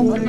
What's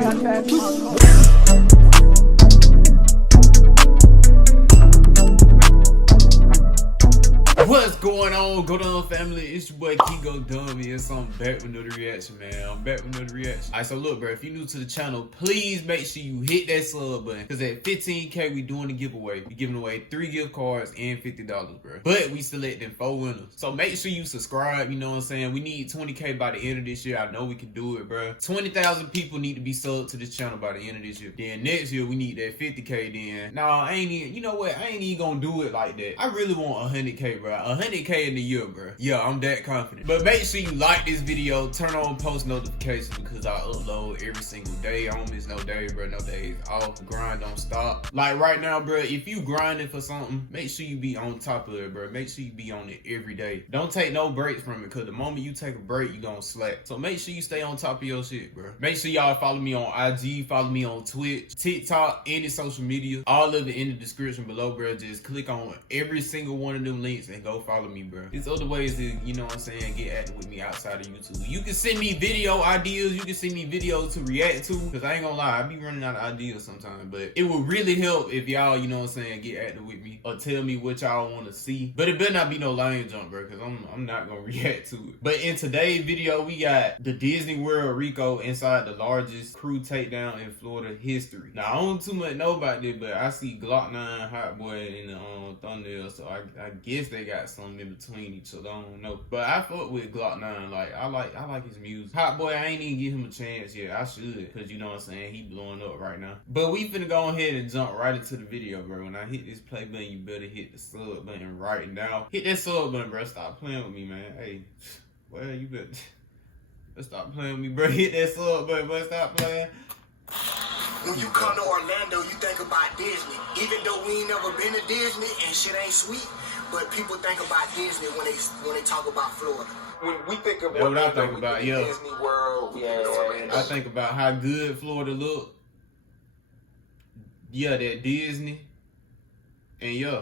going on, GoDumb family? It's your boy KeeGoDumb here, so I'm back with another reaction, man. Alright, so look, bro, if you're new to the channel, please make sure you hit that sub button, because at 15K, we doing a giveaway. We giving away 3 gift cards and $50, bro. But we selecting 4 winners. So make sure you subscribe, you know what I'm saying? We need 20K by the end of this year. I know we can do it, bro. 20,000 people need to be subbed to this channel by the end of this year. Then next year, we need that 50K then. Nah, I ain't even, you know what? I ain't even gonna do it like that. I really want 100K, bro. 100K in the year, bro. Yeah, I'm that confident. But make sure you like this video, turn on post notifications, because I upload every single day. I don't miss no day, bro. No days off. The grind don't stop. Like right now, bro, if you grinding for something, make sure you be on top of it, bro. Make sure you be on it every day. Don't take no breaks from it, because the moment you take a break, you gonna slack. So make sure you stay on top of your shit, bro. Make sure y'all follow me on IG, follow me on Twitch, TikTok, any social media. All of it in the description below, bro. Just click on every single one of them links and go follow me, bro. There's other ways to, you know what I'm saying, get active with me outside of YouTube. You can send me video ideas. You can send me videos to react to, because I ain't gonna lie, I be running out of ideas sometimes. But it would really help if y'all, you know what I'm saying, get active with me or tell me what y'all want to see. But it better not be no lame jump, bro, because I'm not gonna react to it. But in today's video, we got the DisneyWorld RICO inside the largest crew takedown in Florida history. Now, I don't too much know about this, but I see Glock 9, Hot Boy, in the thumbnail, so I guess they got something in between each other. I don't know. But I fuck with Glock 9. Like, I like his music. Hot Boy, I ain't even give him a chance yet. I should, because you know what I'm saying, he blowing up right now. But we finna go ahead and jump right into the video, bro. When I hit this play button, you better hit the sub button right now. Hit that sub button, bro. Stop playing with me, man. Hey, well, you better stop playing with me, bro. Hit that sub button, bro. Stop playing. When you come to Orlando, you think about Disney. Even though we ain't never been to Disney and shit ain't sweet, but people think about Disney when they talk about Florida. When we think of what I think about, yeah. Disney World, yeah. I think about how good Florida look. Yeah, that Disney. And yeah.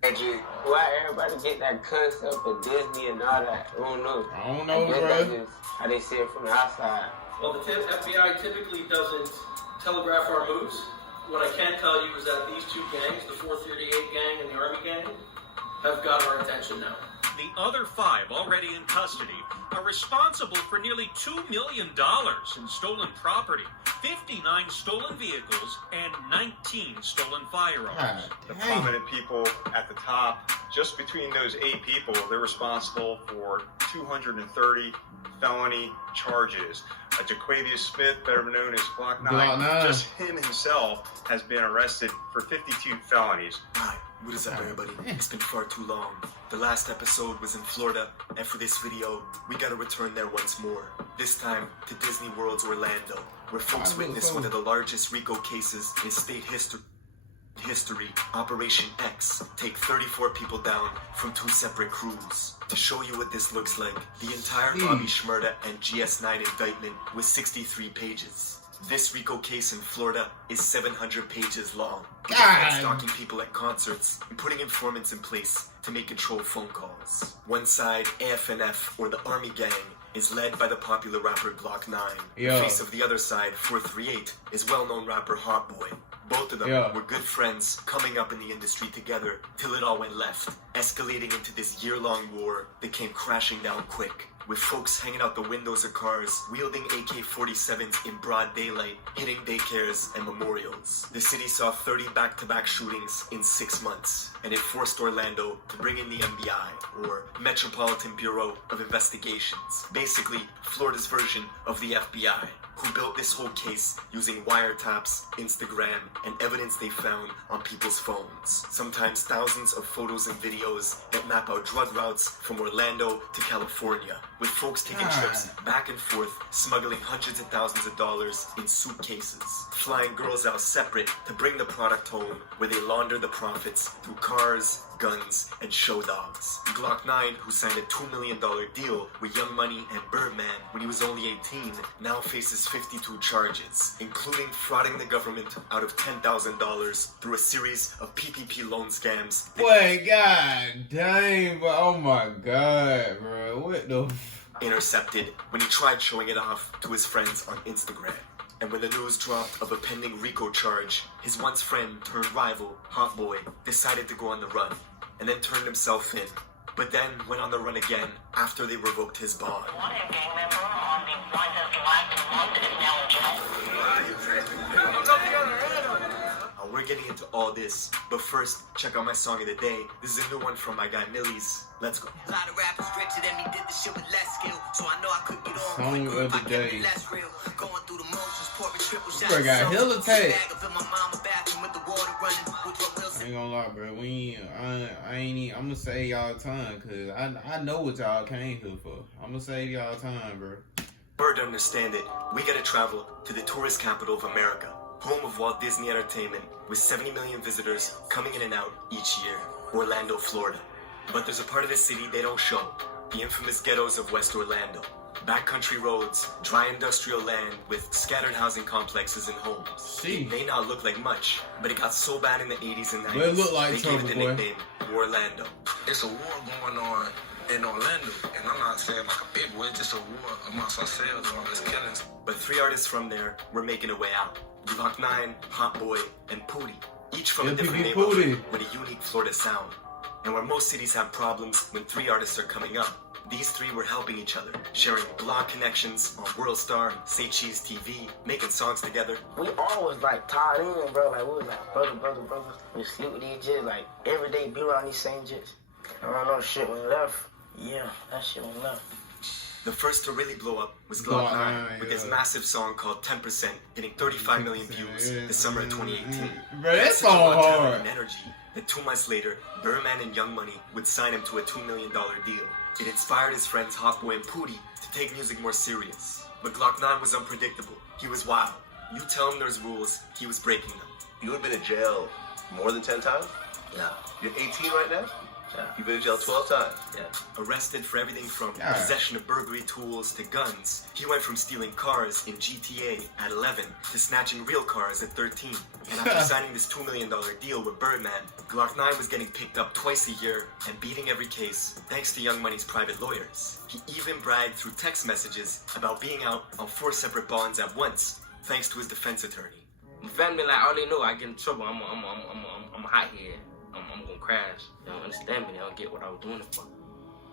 Why everybody get that concept of Disney and all that? I don't know. I don't know, bro. That's just how they see it from the outside. Well, the FBI typically doesn't telegraph our moves. What I can tell you is that these two gangs, the 438 gang and the Army gang, have got our attention now. The other 5 already in custody are responsible for nearly $2 million in stolen property, 59 stolen vehicles, and 19 stolen firearms. The prominent people at the top, just between those 8 people, they're responsible for 230 felony charges. Jaquavius Smith, better known as Glock 9, just him himself has been arrested for 52 felonies. Hi, what is up, everybody? It's been far too long. The last episode was in Florida, and for this video, we gotta return there once more. This time to Disney World's Orlando, where folks witnessed one of the largest RICO cases in state history. Operation X take 34 people down from 2 separate crews. To show you what this looks like, the entire Bobby Shmurda and GS9 indictment was 63 pages. This RICO case in Florida is 700 pages long. Stalking people at concerts and putting informants in place to make control phone calls. One side, AFNF, or the Army Gang, is led by the popular rapper Glock 9. The face of the other side, 438, is well-known rapper Hot Boy. Both of them were good friends coming up in the industry together till it all went left, escalating into this year-long war that came crashing down quick, with folks hanging out the windows of cars, wielding AK-47s in broad daylight, hitting daycares and memorials. The city saw 30 back-to-back shootings in 6 months, and it forced Orlando to bring in the MBI, or Metropolitan Bureau of Investigations, basically Florida's version of the FBI, who built this whole case using wiretaps, Instagram, and evidence they found on people's phones. Sometimes thousands of photos and videos that map out drug routes from Orlando to California, with folks taking trips back and forth, smuggling hundreds of thousands of dollars in suitcases, flying girls out separate to bring the product home, where they launder the profits through cars, guns, and show dogs. Glock 9, who signed a $2 million deal with Young Money and Birdman when he was only 18, now faces 52 charges, including frauding the government out of $10,000 through a series of PPP loan scams. Wait, god dang, bro. Oh my god, bro. What the intercepted when he tried showing it off to his friends on Instagram. And when the news dropped of a pending RICO charge, his once friend turned rival, Hot Boy, decided to go on the run, and then turned himself in. But then went on the run again after they revoked his bond. We're getting into all this, but first, check out my song of the day. This is a new one from my guy Millies. Let's go. Song of the day. Bro, got hella tape. I ain't gonna lie, bro. I ain't even, I'm gonna say y'all time, cause I know what y'all came here for. I'm gonna say y'all time, bro. Bird, understand it. We gotta travel to the tourist capital of America, home of Walt Disney Entertainment, with 70 million visitors coming in and out each year, Orlando, Florida. But there's a part of the city they don't show, the infamous ghettos of West Orlando. Backcountry roads, dry industrial land with scattered housing complexes and homes. It may not look like much, but it got so bad in the 80s and 90s, it looked like they gave it the nickname Orlando. It's a war going on in Orlando, and I'm not saying like a big war, it's just a war amongst ourselves, all this killings. But 3 artists from there were making a way out. Glock 9, Hot Boy, and Pootie, each from a different neighborhood with a unique Florida sound. And where most cities have problems when 3 artists are coming up, these 3 were helping each other, sharing blog connections on World Star, Say Cheese TV, making songs together. We always like tied in, bro. Like we was like brother. We sleep with these jits, like every day be around these same jits. I don't know, shit went left. Yeah, that shit went left. The first to really blow up was Glock 9 with his massive song called 10%, getting 35 million views this summer of 2018. Bro, that's so hard. And energy that 2 months later, Birdman and Young Money would sign him to a $2 million deal. It inspired his friends Hot Boy and Pootie to take music more serious. But Glock 9 was unpredictable. He was wild. You tell him there's rules, he was breaking them. You have been in jail more than 10 times? Yeah. You're 18 right now? Yeah. You've been in jail 12 times? Yeah. Arrested for everything from possession of burglary tools to guns. He went from stealing cars in GTA at 11 to snatching real cars at 13. And after signing this $2 million deal with Birdman, Glock 9 was getting picked up twice a year and beating every case thanks to Young Money's private lawyers. He even bragged through text messages about being out on 4 separate bonds at once thanks to his defense attorney. My family, like, all they know, I get in trouble. I'm a hothead. I'm gonna crash. They don't understand me. They don't get what I was doing it for.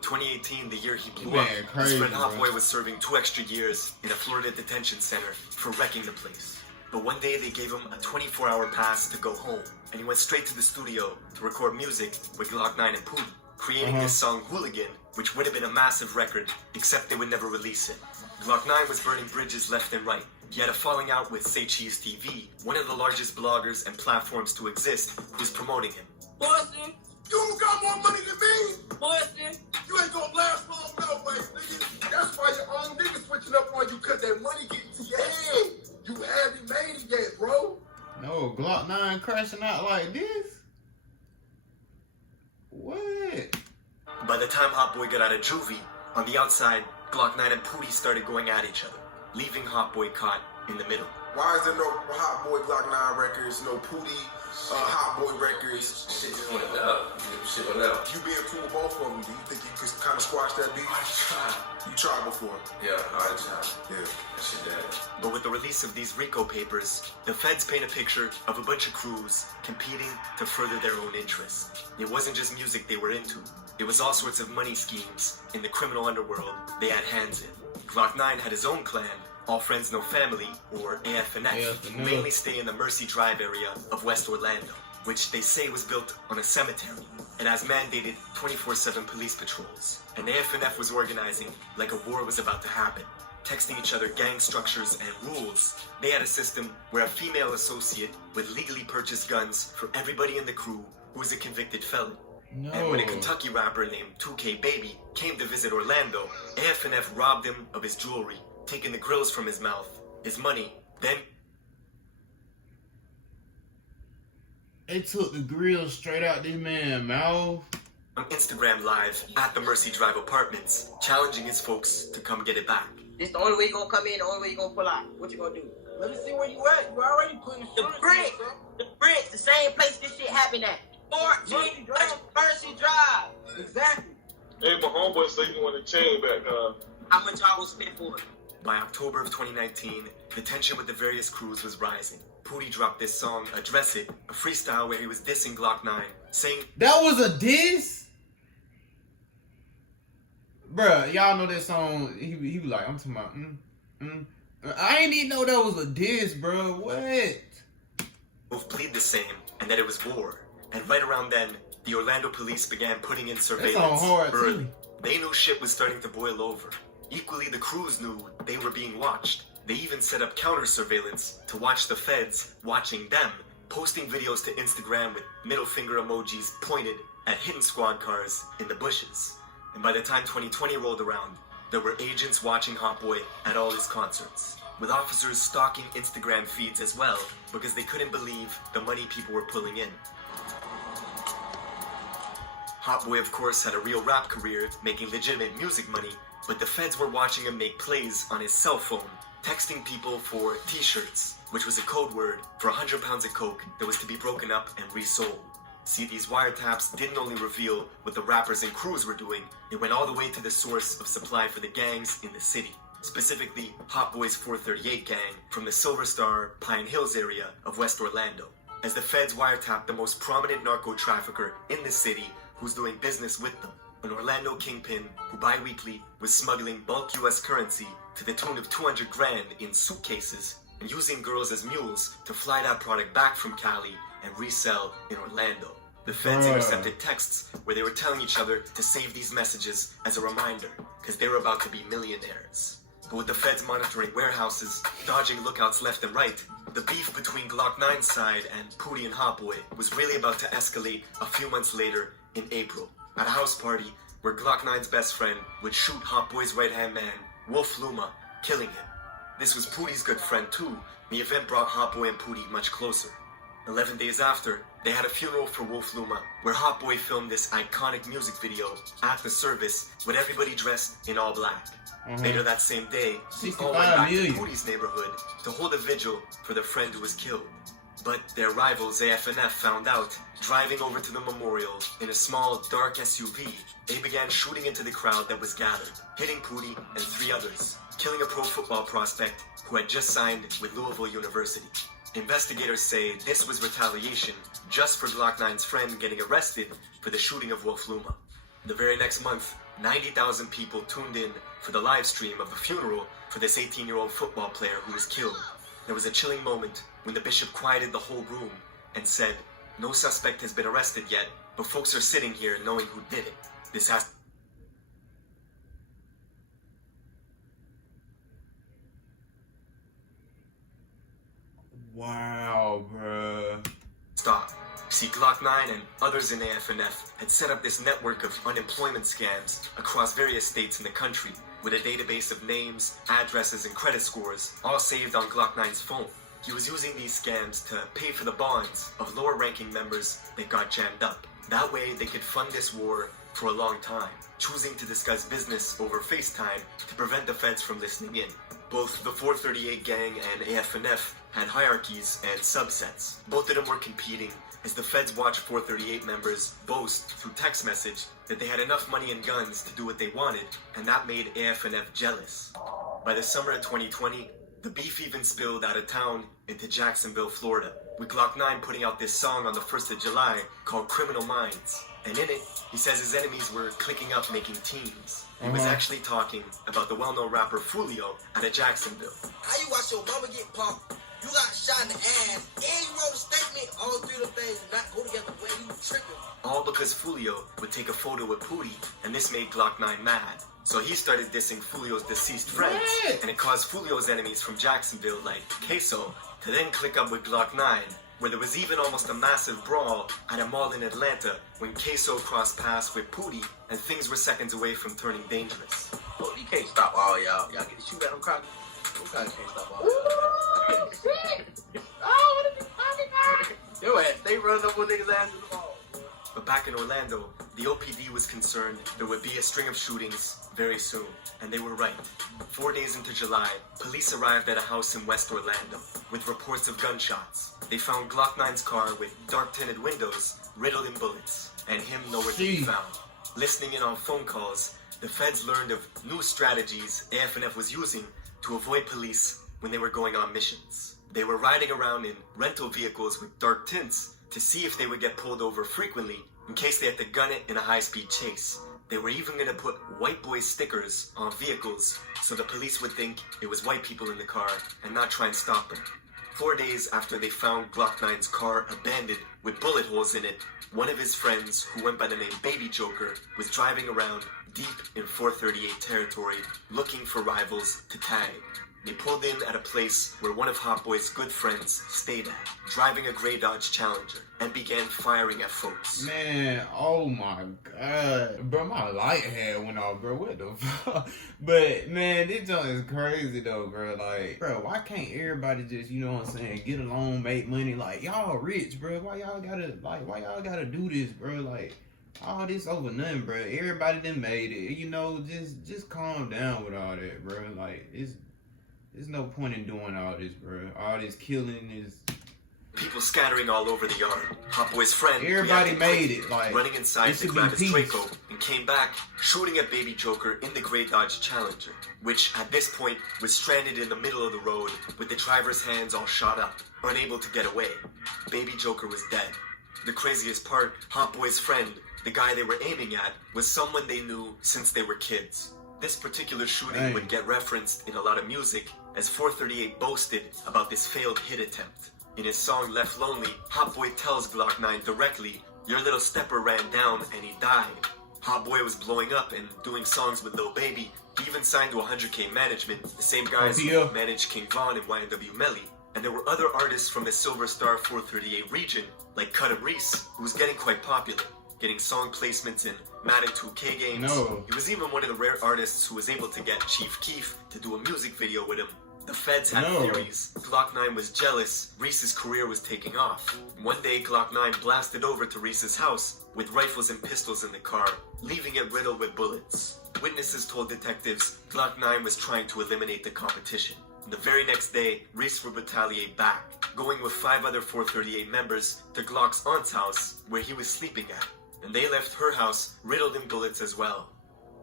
2018, the year he blew up, his friend Hot Boy was serving 2 extra years in a Florida detention center for wrecking the place. But one day they gave him a 24-hour pass to go home, and he went straight to the studio to record music with Glock 9 and Pootie, creating this song Hooligan, which would have been a massive record, except they would never release it. Glock 9 was burning bridges left and right. He had a falling out with Say Cheese TV, one of the largest bloggers and platforms to exist, who's promoting him. Bustin', you don't got more money than me. Bustin', you ain't gonna last long no way, nigga. That's why your own niggas switching up on you, cause that money getting to your head. You haven't made it yet, bro. No, Glock 9 crashing out like this? What? By the time Hot Boy got out of juvie, on the outside, Glock 9 and Pootie started going at each other, leaving Hot Boy caught in the middle. Why is there no Hot Boy Glock 9 records, no Pootie Hot Boy records? Shit just went up. Shit went up. You being cool with both of them, do you think you could kind of squash that beef? I tried. You tried before? Yeah, I tried. Yeah, that shit dead. But with the release of these RICO papers, the feds paint a picture of a bunch of crews competing to further their own interests. It wasn't just music they were into. It was all sorts of money schemes in the criminal underworld they had hands in. Glock 9 had his own clan, All Friends No Family, or AFNF, who mainly stay in the Mercy Drive area of West Orlando, which they say was built on a cemetery and has mandated 24/7 police patrols. And AFNF was organizing like a war was about to happen, texting each other gang structures and rules. They had a system where a female associate would legally purchase guns for everybody in the crew who was a convicted felon. No. And when a Kentucky rapper named 2K Baby came to visit Orlando, AFNF robbed him of his jewelry, taking the grills from his mouth, his money, then they took the grill straight out this man's mouth. On Instagram Live at the Mercy Drive Apartments, challenging his folks to come get it back. This the only way you gonna come in, the only way you gonna pull out. What you gonna do? Let me see where you at. You already putting The bricks, the same place this shit happened at. 14 Mercy Drive. Exactly. Hey, my homeboy said you want the chain back, How much I will spend for it? By October of 2019, the tension with the various crews was rising. Pooty dropped this song, Address It, a freestyle where he was dissing Glock 9, saying, That was a diss? Bruh, y'all know that song, he was like, I'm talking about, I ain't even know that was a diss, bro. What? both plead the same, and that it was war. And right around then, the Orlando police began putting in surveillance early. They knew shit was starting to boil over. Equally, the crews knew they were being watched. They even set up counter-surveillance to watch the feds watching them, posting videos to Instagram with middle finger emojis pointed at hidden squad cars in the bushes. And by the time 2020 rolled around, there were agents watching Hot Boy at all his concerts, with officers stalking Instagram feeds as well because they couldn't believe the money people were pulling in. Hot Boy, of course, had a real rap career, making legitimate music money, but the feds were watching him make plays on his cell phone, texting people for t-shirts, which was a code word for 100 pounds of coke that was to be broken up and resold. See, these wiretaps didn't only reveal what the rappers and crews were doing, it went all the way to the source of supply for the gangs in the city. Specifically, Hot Boy's 438 gang from the Silver Star, Pine Hills area of West Orlando. As the feds wiretapped the most prominent narco trafficker in the city who's doing business with them, an Orlando kingpin who bi-weekly was smuggling bulk US currency to the tune of 200 grand in suitcases and using girls as mules to fly that product back from Cali and resell in Orlando. The feds intercepted texts where they were telling each other to save these messages as a reminder, because they were about to be millionaires. But with the feds monitoring warehouses, dodging lookouts left and right, the beef between Glock 9's side and Pooty and Hot Boy was really about to escalate a few months later in April, at a house party where Glock 9's best friend would shoot Hot Boy's right-hand man, Wolf Luma, killing him. This was Pooty's good friend too. The event brought Hot Boy and Pooty much closer. 11 days after, they had a funeral for Wolf Luma, where Hot Boy filmed this iconic music video at the service with everybody dressed in all black. Later that same day, they all went back to Pooty's neighborhood to hold a vigil for their friend who was killed. But their rivals, AFNF, found out, driving over to the memorial in a small, dark SUV, they began shooting into the crowd that was gathered, hitting Pooty and 3 others, killing a pro football prospect who had just signed with Louisville University. Investigators say this was retaliation just for Glock 9's friend getting arrested for the shooting of Wolf Luma. The very next month, 90,000 people tuned in for the live stream of the funeral for this 18-year-old football player who was killed. There was a chilling moment when the bishop quieted the whole room and said, "No suspect has been arrested yet, but folks are sitting here knowing who did it. This has..." Wow, bruh. Stop. See, Glock 9 and others in AFNF had set up this network of unemployment scams across various states in the country, with a database of names, addresses, and credit scores, all saved on Glock 9's phone. He was using these scams to pay for the bonds of lower-ranking members that got jammed up. That way, they could fund this war for a long time, choosing to discuss business over FaceTime to prevent the feds from listening in. Both the 438 gang and AFNF had hierarchies and subsets. Both of them were competing as the feds watched 438 members boast through text message that they had enough money and guns to do what they wanted, and that made AFNF jealous. By the summer of 2020, the beef even spilled out of town into Jacksonville, Florida, with Glock 9 putting out this song on the 1st of July called Criminal Minds. And in it, he says his enemies were clicking up making teams. He was actually talking about the well-known rapper Fulio out of Jacksonville. How you watch your mama get pumped, you got shot in the ass, and you wrote a statement, all 3 of them things do not go together when you tripping. All because Fulio would take a photo with Pooty, and this made Glock 9 mad. So he started dissing Fulio's deceased friends, and it caused Fulio's enemies from Jacksonville, like Queso, to then click up with Glock 9, where there was even almost a massive brawl at a mall in Atlanta when Queso crossed paths with Pooty, and things were seconds away from turning dangerous. Oh, you can't stop all y'all. Y'all get to shoot at them crackers. Them crackers can't stop all y'all. Shit! Oh, what is this fucking guy? Yo, they run up on niggas' ass in the ball. But back in Orlando, the OPD was concerned there would be a string of shootings very soon, and they were right. 4 days into July, police arrived at a house in West Orlando with reports of gunshots. They found Glock 9's car with dark-tinted windows riddled in bullets, and him nowhere to be found. Listening in on phone calls, the feds learned of new strategies AFNF was using to avoid police when they were going on missions. They were riding around in rental vehicles with dark tints to see if they would get pulled over frequently in case they had to gun it in a high-speed chase. They were even going to put white boy stickers on vehicles so the police would think it was white people in the car and not try and stop them. 4 days after they found Glock 9's car abandoned with bullet holes in it, one of his friends, who went by the name Baby Joker, was driving around deep in 438 territory looking for rivals to tag. They pulled in at a place where one of Hot Boy's good friends stayed at, driving a gray Dodge Challenger, and began firing at folks. Man, oh my god. Bro, my light head went off, bro. What the fuck? But, man, this joint is crazy, though, bro. Like, bro, why can't everybody just, you know what I'm saying, get along, make money? Like, y'all rich, bro. Why y'all gotta do this, bro? Like, all this over nothing, bro. Everybody done made it. You know, just calm down with all that, bro. Like, there's no point in doing all this, bro. All this killing is... People scattering all over the yard. Hot Boy's friend, everybody made it. Like, running inside to grab his Draco, and came back, shooting at Baby Joker in the gray Dodge Challenger, which at this point was stranded in the middle of the road with the driver's hands all shot up, unable to get away. Baby Joker was dead. The craziest part, Hot Boy's friend, the guy they were aiming at, was someone they knew since they were kids. This particular shooting would get referenced in a lot of music, as 438 boasted about this failed hit attempt. In his song Left Lonely, Hot Boy tells Glock 9 directly, "Your little stepper ran down and he died." Hot Boy was blowing up and doing songs with Lil Baby. He even signed to 100K Management, the same guys who managed King Von and YNW Melly. And there were other artists from the Silver Star 438 region, like Cudham Reese, who was getting quite popular, getting song placements in Madden 2K games. He was even one of the rare artists who was able to get Chief Keef to do a music video with him. The feds had theories. Glock 9 was jealous Reese's career was taking off. One day, Glock 9 blasted over to Reese's house with rifles and pistols in the car, leaving it riddled with bullets. Witnesses told detectives Glock 9 was trying to eliminate the competition. The very next day, Reese would retaliate back, going with 5 other 438 members to Glock's aunt's house, where he was sleeping at, and they left her house riddled in bullets as well.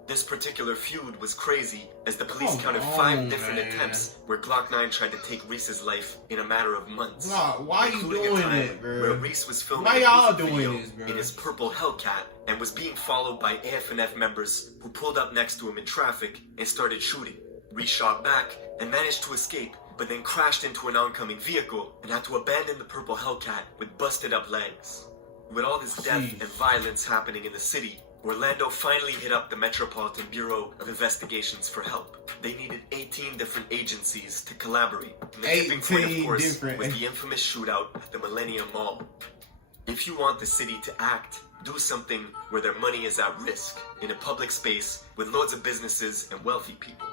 This particular feud was crazy, as the police counted 5 different attempts where Glock 9 tried to take Reese's life in a matter of months. Why you doing it, bro? Where Reese was filming why y'all doing this, bro? In his purple Hellcat and was being followed by AF&F members who pulled up next to him in traffic and started shooting. Reese shot back and managed to escape, but then crashed into an oncoming vehicle and had to abandon the purple Hellcat with busted up legs. With all this death and violence happening in the city, Orlando finally hit up the Metropolitan Bureau of Investigations for help. They needed 18 different agencies to collaborate. And the tipping point, of course, was the infamous shootout at the Millennium Mall. If you want the city to act, do something where their money is at risk, in a public space with loads of businesses and wealthy people.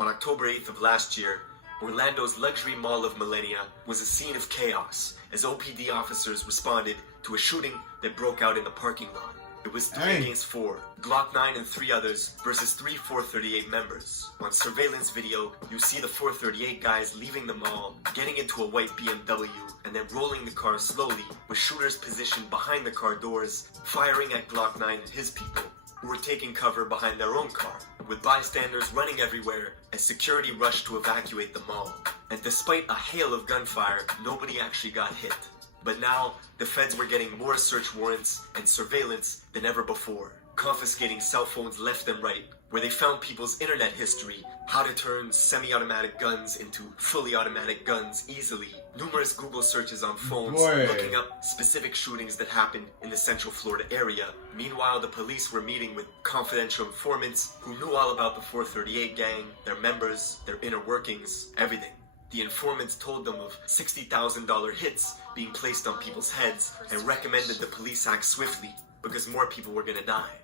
On October 8th of last year, Orlando's luxury mall of Millennia was a scene of chaos as OPD officers responded to a shooting that broke out in the parking lot. It was 3 against 4, Glock 9 and 3 others versus 3 438 members. On surveillance video, you see the 438 guys leaving the mall, getting into a white BMW, and then rolling the car slowly, with shooters positioned behind the car doors, firing at Glock 9 and his people, who were taking cover behind their own car, with bystanders running everywhere as security rushed to evacuate the mall. And despite a hail of gunfire, nobody actually got hit. But now, the feds were getting more search warrants and surveillance than ever before, confiscating cell phones left and right, where they found people's internet history, how to turn semi-automatic guns into fully automatic guns easily, numerous Google searches on phones, looking up specific shootings that happened in the Central Florida area. Meanwhile, the police were meeting with confidential informants who knew all about the 438 gang, their members, their inner workings, everything. The informants told them of $60,000 hits being placed on people's heads and recommended the police act swiftly because more people were gonna die.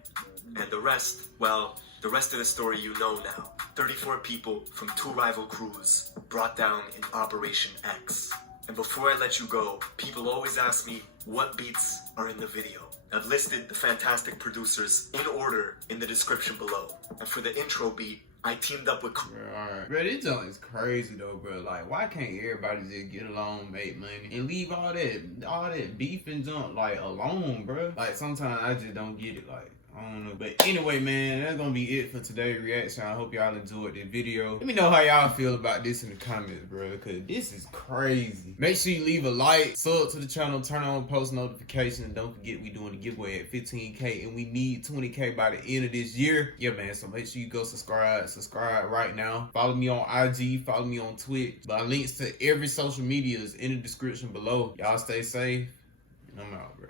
And the rest, well, the rest of the story you know now. 34 people from 2 rival crews brought down in Operation X. And before I let you go, people always ask me what beats are in the video. I've listed the fantastic producers in order in the description below. And for the intro beat, I teamed up with... Alright. Bro, this joint is crazy though, bro. Like, why can't everybody just get along, make money, and leave all that beef and junk, like, alone, bro? Like, sometimes I just don't get it. Like, I don't know. But anyway, man, that's gonna be it for today's reaction. I hope y'all enjoyed this video. Let me know how y'all feel about this in the comments, bro, because this is crazy. Make sure you leave a like, sub to the channel, turn on post notifications. Don't forget we doing the giveaway at 15K, and we need 20K by the end of this year. Yeah, man, so make sure you go subscribe right now. Follow me on IG, follow me on Twitch. My links to every social media is in the description below. Y'all stay safe, and I'm out, bro.